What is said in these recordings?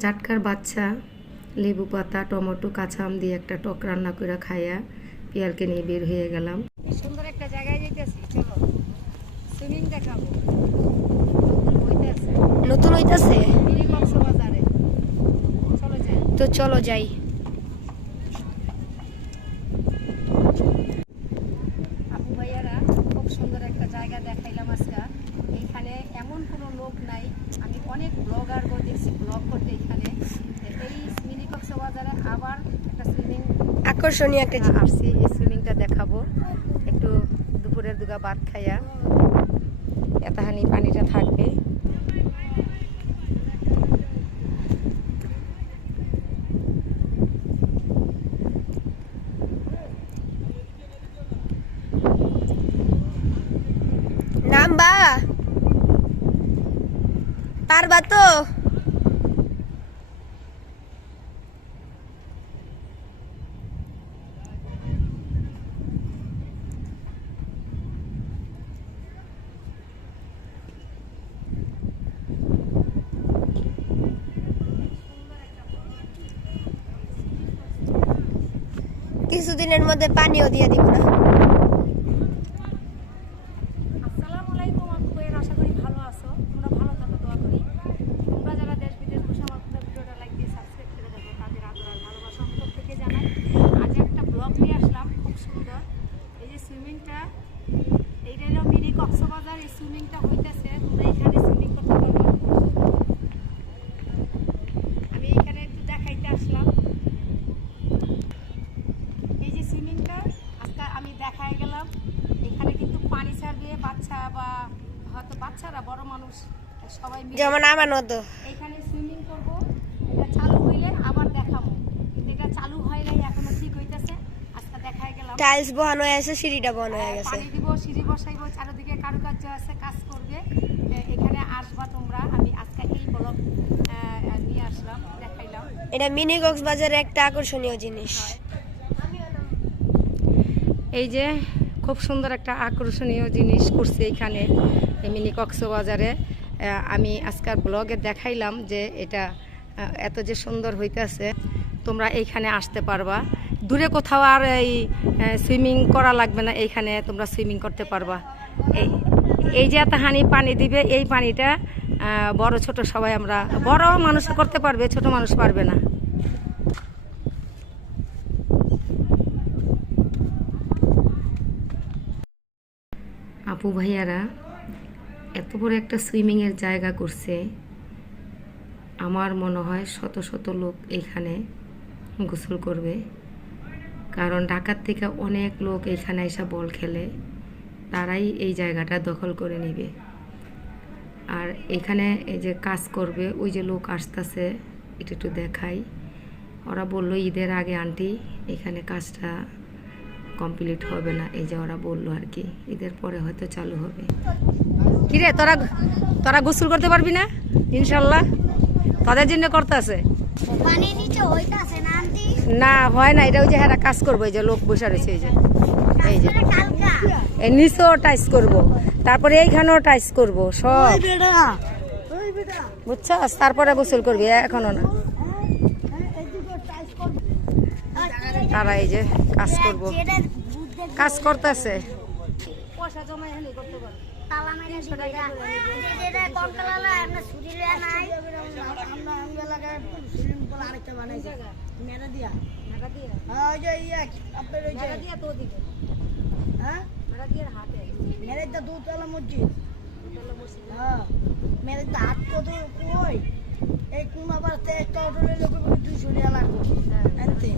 জাটকার বাচ্চা লেবু পাতা টমেটো কাঁচা আম দিয়ে একটা টক রান্না করে খাইয়া পিয়ালকে নিয়ে বের হয়ে গেলাম। সুন্দর একটা জায়গায় যেতেছি চলো। সুইমিং দেখাবো। হইতেছে? নতুন হইতাছে চলো যাই। তো চলো যাই। আপু ভাইয়ারা খুব সুন্দর একটা জায়গা দেখাইলাম আজকে। এইখানে এমন কোনো লোক নাই আমি অনেক ব্লগার গো দেখছি ব্লগ করতে এখানে। এই মিনি কক্সবাজারে আবার একটা সুইমিং আকর্ষণীয় একটা আসছি এই সুইমিংটা দেখাবো। একটু দুপুরের দুগা ভাত খাইয়া এতহানি পানিটা থাকবে। নামবা! পারবা তো কিছুদিনের মধ্যে পানিও দিয়ে দিব না আসসালামু আলাইকুম আপু ভাইয়ের আশা করি ভালো আছো তোমরা ভালো থাকো দোয়া করি তোমরা যারা দেশ বিদেশ বসে আমার পুরো ভিডিওটা লাইক দিয়ে সাবস্ক্রাইব করে দেবো তাদের আদর আর ভালোবাসা অন্তর থেকে জানাই আজ একটা ব্লগ নিয়ে আসলাম খুব সুন্দর এই যে সুইমিংটা এইটা হলো মিনি কক্সবাজার এই সুইমিংটা হইতেছে, তোমরা এখানে সুইমিং করতে পারবে। আমি এখানে একটু দেখাইতে আসলাম। এই যে সুইমিংটা আজকে আমি দেখায় গেলাম। এখানে কিন্তু পানি ছাড়বে, বাচ্চা বা হয়তো বাচ্চারা, বড় মানুষ, সবাই যেমন আমার মতো এখানে সুইমিং করব এটা চালু হইলে আবার দেখাবো কিন্তু এটা চালু হয় নাই এখনও ঠিক হইতেছে আজকে দেখায় গেলাম টাইলস বহানো হয়ে গেছে সিঁড়িটা বহানো হয়ে গেছে। পানি দিব সিঁড়ি বসাইবো চারিদিকে কারুকার্য আছে কাজ করবে। এখানে আসবা তোমরা আমি আজকে এই ব্লগ নিয়ে আসলাম দেখাইলাম। এটা মিনি কক্সবাজারের একটা আকর্ষণীয় জিনিস। এই যে খুব সুন্দর একটা আকর্ষণীয় জিনিস করছে এখানে মিনি কক্সবাজারে। আমি আজকাল ব্লগে দেখাইলাম যে এটা এত যে সুন্দর হইতেছে। তোমরা এইখানে আসতে পারবা। দূরে কোথাও আর এই সুইমিং করা লাগবে না, এইখানে তোমরা সুইমিং করতে পারবা। এই এই যে এত হানি পানি দিবে, এই পানিটা বড় ছোট সবাই আমরা, বড় মানুষ করতে পারবে, ছোট মানুষ পারবে না। আপু ভাইয়ারা, এত বড় একটা সুইমিংয়ের জায়গা করছে। আমার মনে হয় শত শত লোক এখানে গোসল করবে। কারণ ঢাকার থেকে অনেক লোক এখানে এসে বল খেলে। তারাই এই জায়গাটা দখল করে নেবে। আর এখানে এই যে কাজ করবে ওই যে লোক আসতেছে এটা একটু দেখাই। ওরা বলল ঈদের আগে আন্টি এখানে কাজটা কমপ্লিট হবে না। এই যে ওরা বলল আর কি ঈদের পরে হয়তো চালু হবে। কিরে তোরা তোরা গোসল করতে পারবি না? ইনশাল্লাহ। তাদের জন্য করতে আছে। পানি নিচে হইতাছে না হয় না এটা ওই যে হ্যাঁ কাজ করব এই যে লোক বসে রয়েছে এই যে। এই যে। এই নিচেও টাইস করব তারপরে এইখানেও টাইস করব সব। বুঝছস? তারপরে গোসল করবি এখনও না। তারা এই যে কাজ করব। কাজ করতেছে। পয়সা জমা করতে পারবে তালা মাইনা দিবে এটা এটা আমরা ছুরি লয়া নাই। আমরা আমরা লাগায় সুইমিং পুল আরেকটা বানাইছি মেরা দিয়া মেঘা দিয়ে হ্যাঁ ওই যে ইয়ে আপনার ওই যে মেঘা দিয়ে তো দিকে হ্যাঁ? মেঘা দিয়ে হাতে মেরে তো দুতলা মসজিদ। হ্যাঁ। মেরে হাত কত কই? এই কোন আবার একটা অটো লইলে দুশো টাকা লাগবে। এনতে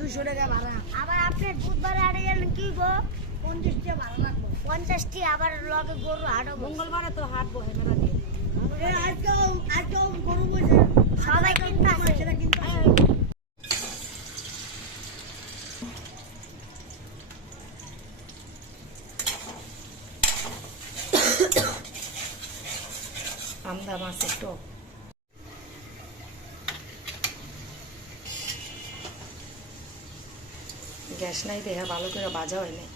দুশো টাকা ভাড়া। আবার আপনি বুধবার গেলেন কি গো? পঞ্চাশ টাকা ভাড়া লাগবে। পঞ্চাশটি আবার লগে গরু হাটবো মঙ্গলবারে তো হাট বহে মেলা দিয়ে। আজকেও আজকেও গরু বসে। সবাই কিনতে আসে। সেটা কিন্তু আমদা মাছের টক। গ্যাস নাই দেহা ভালো করে বাজা হয় নাই।